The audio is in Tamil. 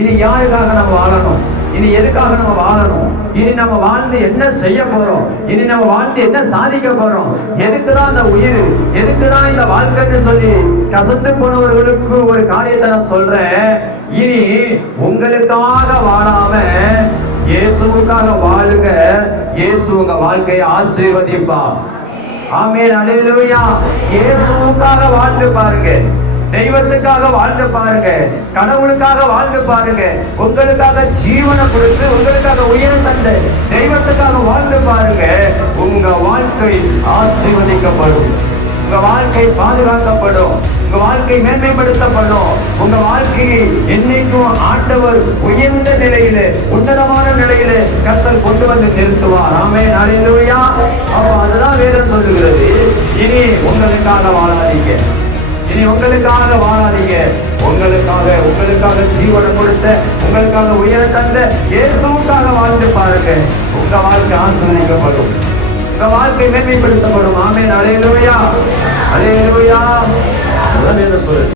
இனி யாருக்காக நம்ம வாழணும்? இனி எதுக்காக நம்ம வாழணும்? இனி நம்ம வாழ்ந்து என்ன செய்ய போறோம்? இனி நம்ம வாழ்ந்து என்ன சாதிக்க போறோம்? எதுக்குதான் இந்த உயிர்? எதுக்குதான் இந்த வாழ்க்கைன்னு சொல்லி கசந்து போனவர்களுக்கு ஒரு காரியத்தை நான் சொல்றேன். இனி உங்களுக்காக வாழாம இயேசுவுக்காக வாழுங்க. இயேசு உங்க வாழ்க்கையை ஆசீர்வதிப்பா ஆமே அல்லேலூயா இயேசுவுக்காக வாழ்ந்து பாருங்க. தெய்வத்துக்காக வாழ்ந்து பாருங்க. கடவுளுக்காக வாழ்ந்து பாருங்க. உங்களுக்காக ஜீவனை கொடுத்து உங்களுக்காக உயிரை தந்த தெய்வத்துக்காக வாழ்ந்து பாருங்க. உங்க வாழ்க்கை ஆசீர்வதிக்கப்படும். உங்க வாழ்க்கை பாதுகாக்கப்படும். உங்க வாழ்க்கை மேன்மைப்படுத்தப்படும். உங்க வாழ்க்கையை என்னைக்கும் ஆண்டவர் உயர்ந்த நிலையில உன்னதமான நிலையில கத்தல் கொண்டு வந்து நிறுத்துவார். ஆமே நாளையா அப்ப அதுதான் வேதம் சொல்லுகிறது. இனி உங்களுக்காக வாழாதீங்க. இனி உங்களுக்காக வாழாதீங்க. உங்களுக்காக உங்களுக்காக ஜீவனம் கொடுத்த உங்களுக்காக உயர தந்த இயேசுக்காக வாழ்ந்து பாருங்க. உங்க வாழ்க்கை ஆசிரியப்படும் உங்க வாழ்க்கை மேன்மைப்படுத்தப்படும். ஆமே அலையலூயா அலையலூயா அதான் வேதம் சொல்லுது.